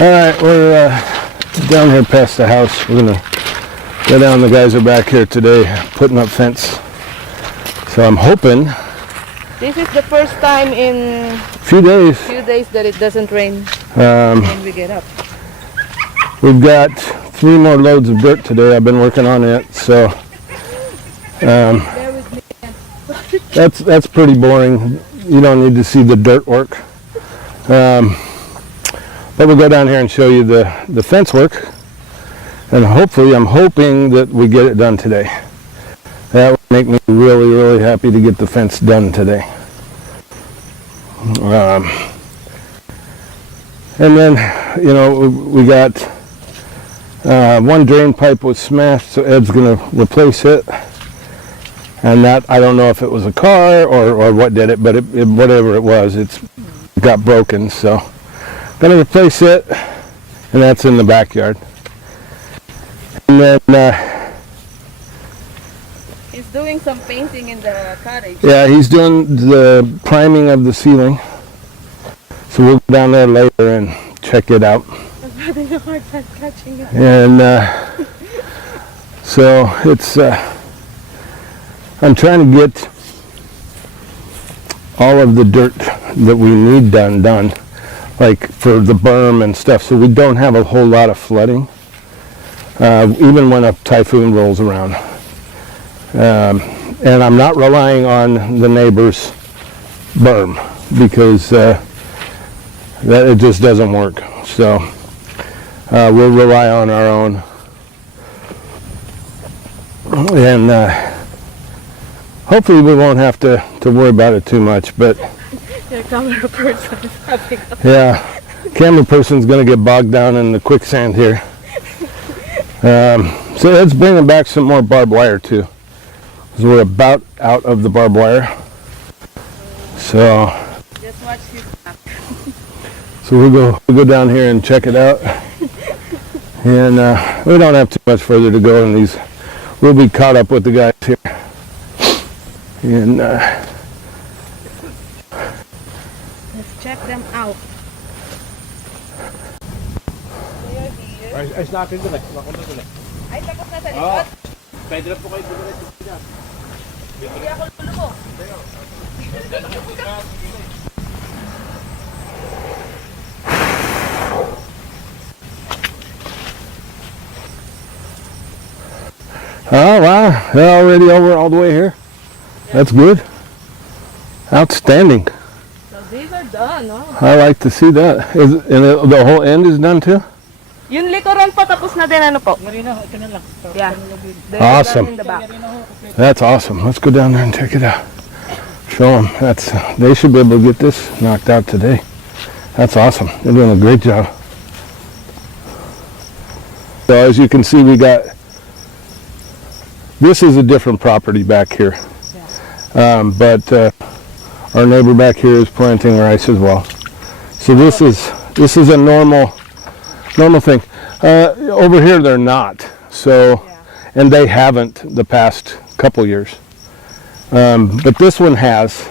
Alright, we're down here past the house. We're gonna go down. The guys are back here today putting up fence. So I'm hoping this is the first time in a few days that it doesn't rain when we get up. We've got 3 more loads of dirt today. I've been working on it, so that's pretty boring. You don't need to see the dirt work. But we'll go down here and show you the fence work, and hopefully I'm hoping that we get it done today. That would make me really, really happy to get the fence done today. And then, you know, we got one drain pipe was smashed, so Ed's going to replace it. And that, I don't know if it was a car or what did it, but whatever it was, it got broken. So going to replace it, and that's in the backyard. And then he's doing some painting in the cottage. Yeah, he's doing the priming of the ceiling. So we'll go down there later and check it out. I'm having a hard time catching it. And so it's I'm trying to get all of the dirt that we need done, like for the berm and stuff, so we don't have a whole lot of flooding, even when a typhoon rolls around. And I'm not relying on the neighbor's berm because that it just doesn't work. So we'll rely on our own. And hopefully we won't have to worry about it too much, but Your camera person is having yeah, camera person's gonna get bogged down in the quicksand here. So let's bring back some more barbed wire too, because we're about out of the barbed wire. So just watch his back. so we'll go down here and check it out. And we don't have too much further to go, and we'll be caught up with the guys here. And let's check them out. They are here. Ay, natin doon eh. Makunod doon eh. Ay, tapos na sa likod. Pwede na po kayo dumiretso dyan. Hindi ako lulubog. oh wow, they're already over all the way here. That's good. Outstanding. So these are done, no? I like to see that. And the whole end is done too? Yung likuran po tapos na din, ano po? Ito na lang. Yeah. They're Awesome. done in the back. That's awesome. Let's go down there and check it out. Show them. They should be able to get this knocked out today. That's awesome. They're doing a great job. So as you can see, this is a different property back here. But our neighbor back here is planting rice as well. So this is a normal thing. Over here they're not. So, and they haven't the past couple years. But this one has,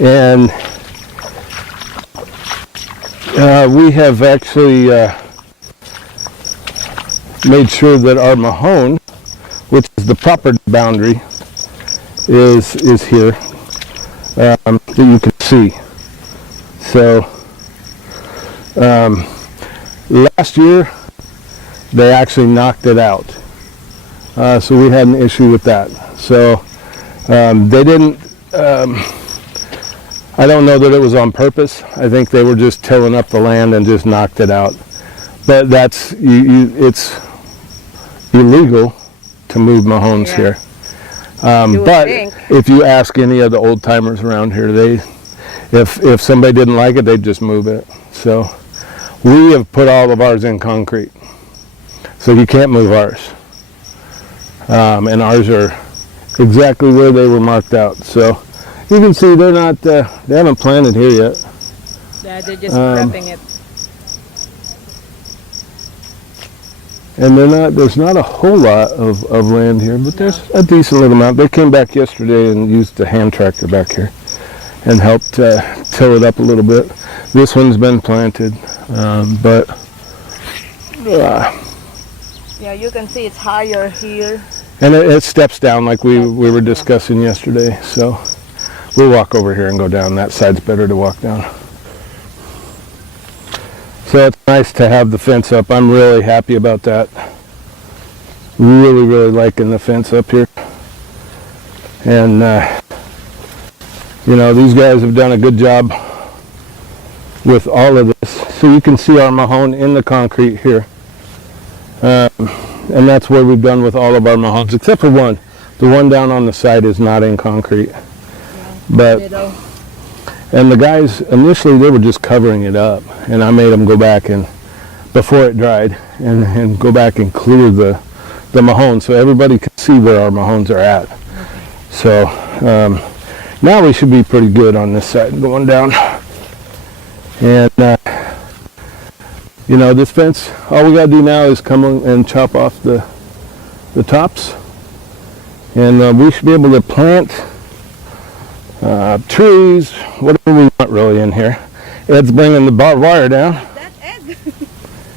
and we have actually made sure that our Mahone, which is the property boundary, is here, that you can see. So last year they actually knocked it out, so we had an issue with that. So they didn't, I don't know that it was on purpose. I think they were just tilling up the land and just knocked it out. But that's it's illegal to move Mahones here. But if you ask any of the old timers around here, if somebody didn't like it, they'd just move it. So we have put all of ours in concrete, so you can't move ours. And ours are exactly where they were marked out. So you can see they're not, they haven't planted here yet. Yeah, they're just prepping it. And there's not a whole lot of land here, but there's a decent little amount. They came back yesterday and used the hand tractor back here and helped till it up a little bit. This one's been planted, but Yeah, you can see it's higher here. And it steps down like we were discussing yesterday. So we'll walk over here and go down. That side's better to walk down. So it's nice to have the fence up. I'm really happy about that. Really, really liking the fence up here. And, you know, these guys have done a good job with all of this. So you can see our mahone in the concrete here. And that's what we've done with all of our mahones, except for one. The one down on the side is not in concrete. But, and the guys, initially they were just covering it up. And I made them go back and, before it dried, and go back and clear the mahone so everybody can see where our mahones are at. So now we should be pretty good on this side going down. And you know, this fence, all we gotta do now is come and chop off the tops, and we should be able to plant trees, whatever we want really in here. Ed's bringing the barbed wire down. That's Ed.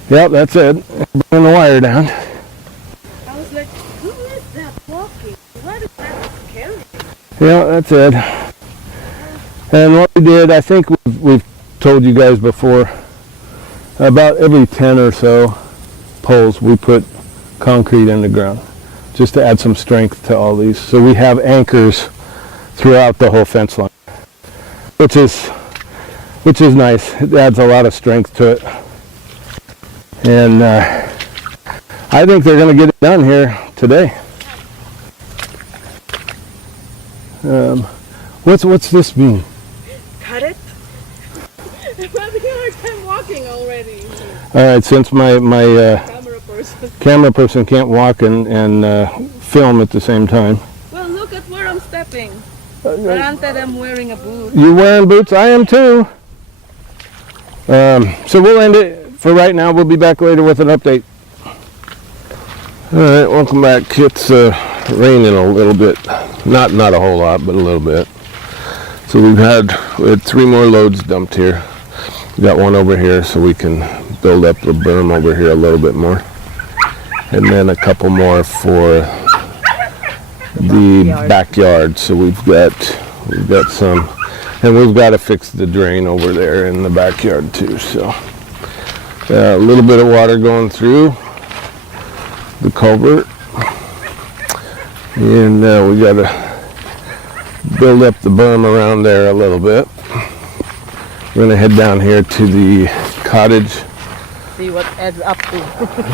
Yep, that's it. Bringing the wire down. I was like, who is that walking? What is that scary? Yeah, that's it. And what we did, I think we've told you guys before, about every 10 or so poles we put concrete in the ground just to add some strength to all these. So we have anchors throughout the whole fence line, which is nice. It adds a lot of strength to it. And I think they're going to get it done here today. What's this mean? Cut it? I'm having a hard time walking already. All right, since my Camera person. can't walk and film at the same time. Well, look at where I'm stepping. Granted, I'm wearing a boot. You wearing boots? I am too. So we'll end it for right now. We'll be back later with an update. All right, welcome back. It's raining a little bit. Not a whole lot, but a little bit. So we had 3 more loads dumped here. We got one over here so we can build up the berm over here a little bit more. And then a couple more for the backyard. So we've got some, and we've got to fix the drain over there in the backyard too. So a little bit of water going through the culvert, and we got to build up the berm around there a little bit. We're gonna head down here to the cottage. See what Ed's up to.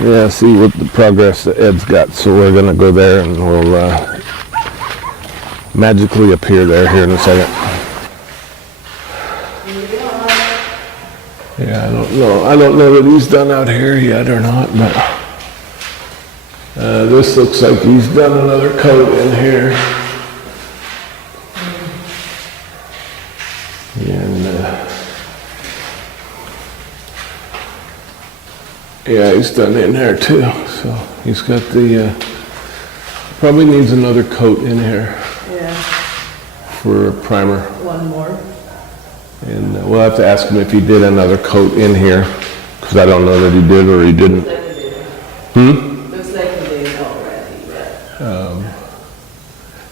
Yeah, see what the progress that Ed's got. So we're gonna go there and we'll magically appear there here in a second. Yeah, I don't know that he's done out here yet or not, but this looks like he's done another coat in here. And yeah, he's done in there too. So he's got the, probably needs another coat in here. Yeah. For a primer. One more. And we'll have to ask him if he did another coat in here, because I don't know that he did or he didn't. Looks like he did already, yeah.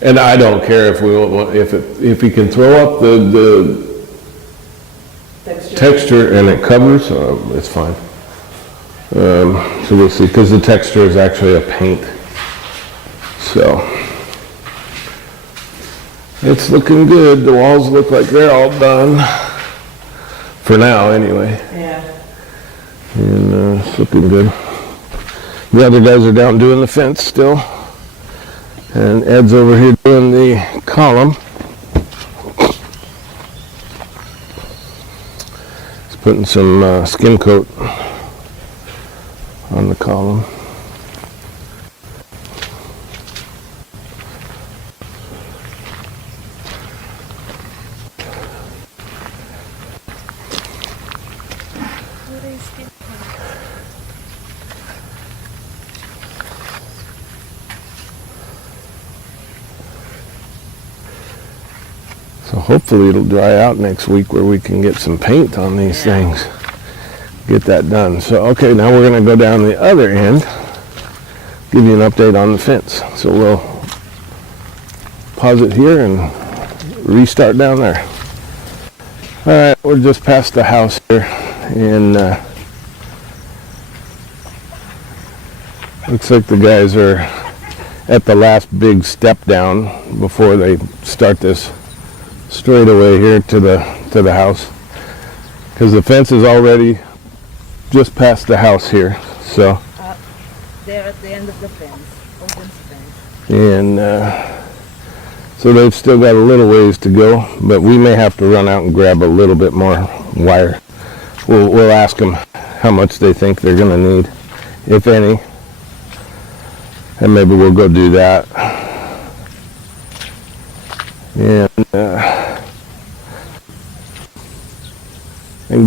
And I don't care if we want, if he can throw up the texture and it covers, it's fine. So we'll see, because the texture is actually a paint. So it's looking good. The walls look like they're all done for now, anyway. Yeah. And it's looking good. The other guys are down doing the fence still, and Ed's over here doing the column. He's putting some skim coat on the column. So hopefully it'll dry out next week where we can get some paint on these things. get that done. So, okay, now we're going to go down the other end, give you an update on the fence. So we'll pause it here and restart down there. All right, we're just past the house here, and looks like the guys are at the last big step down before they start this straightaway here to the house, because the fence is already just past the house here. So They're at the end of the fence, open fence. and so they've still got a little ways to go, but we may have to run out and grab a little bit more wire. We'll ask them how much they think they're going to need, if any, and maybe we'll go do that. And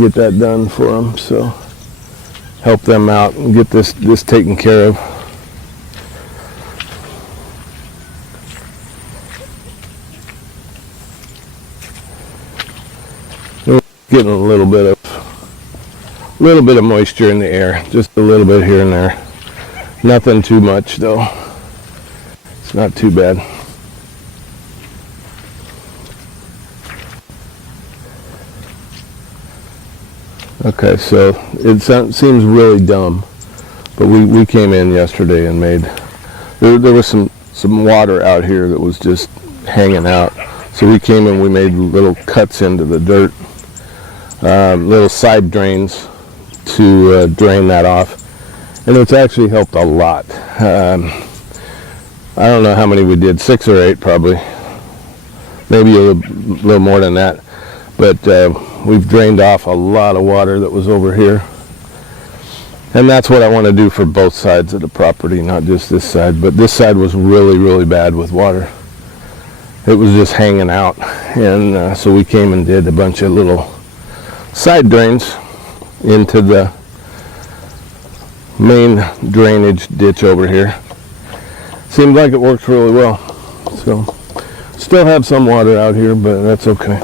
get that done for them, so help them out and get this taken care of. Getting a little bit of moisture in the air, just a little bit here and there. Nothing too much though. It's not too bad. Okay, so it seems really dumb, but we came in yesterday and made, there was some water out here that was just hanging out. So we came in, we made little cuts into the dirt, little side drains to drain that off, and it's actually helped a lot. I don't know how many we did, 6 or 8 probably, maybe a little more than that, but we've drained off a lot of water that was over here, and that's what I want to do for both sides of the property, not just this side. But this side was really bad with water. It was just hanging out, and so we came and did a bunch of little side drains into the main drainage ditch over here. Seemed like it worked really well. So still have some water out here, but that's okay.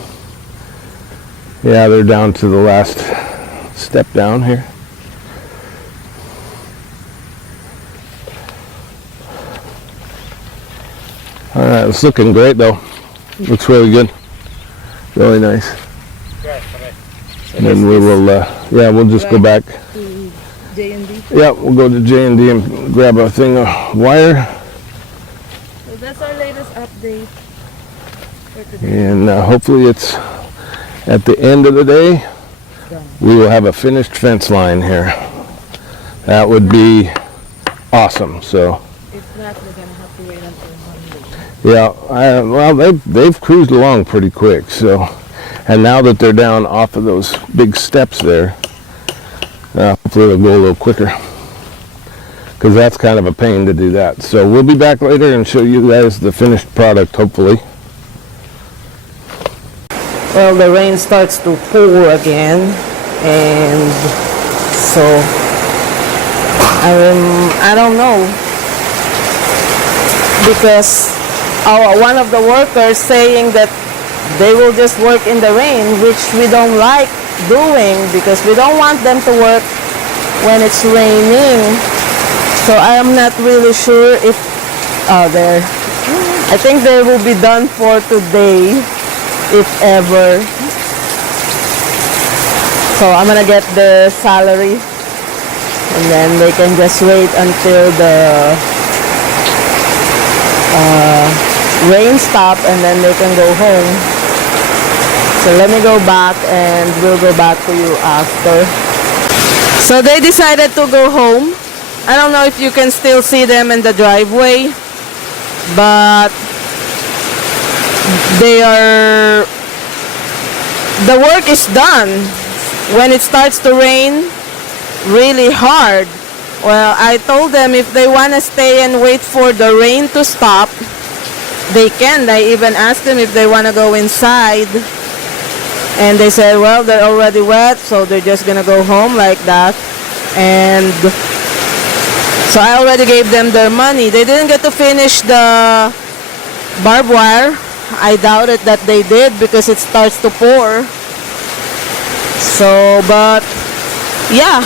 Yeah, they're down to the last step down here. All right, it's looking great though. Looks really good. Really nice. And then we will, we'll just go back. To J&D. Yeah, we'll go to J&D and grab a thing of wire. So that's our latest update for today. And hopefully it's at the end of the day, we will have a finished fence line here. That would be awesome. So If not, we're gonna have to wait until Monday. yeah, well they've cruised along pretty quick. So, and now that they're down off of those big steps there, hopefully they'll go a little quicker, because that's kind of a pain to do that. So we'll be back later and show you guys the finished product, hopefully. Well, the rain starts to pour again, and so I don't know, because one of the workers saying that they will just work in the rain, which we don't like doing, because we don't want them to work when it's raining. So I am not really sure if there. I think they will be done for today, if ever. So I'm gonna get the salary, and then they can just wait until the rain stop, and then they can go home. So let me go back, and we'll go back to you after. So they decided to go home. I don't know if you can still see them in the driveway, but the work is done. When it starts to rain really hard, well, I told them if they want to stay and wait for the rain to stop, they can. I even asked them if they want to go inside, and they said, well, they're already wet, so they're just gonna go home like that. And so I already gave them their money. They didn't get to finish the barbed wire. I doubted that they did, because it starts to pour. So, but yeah,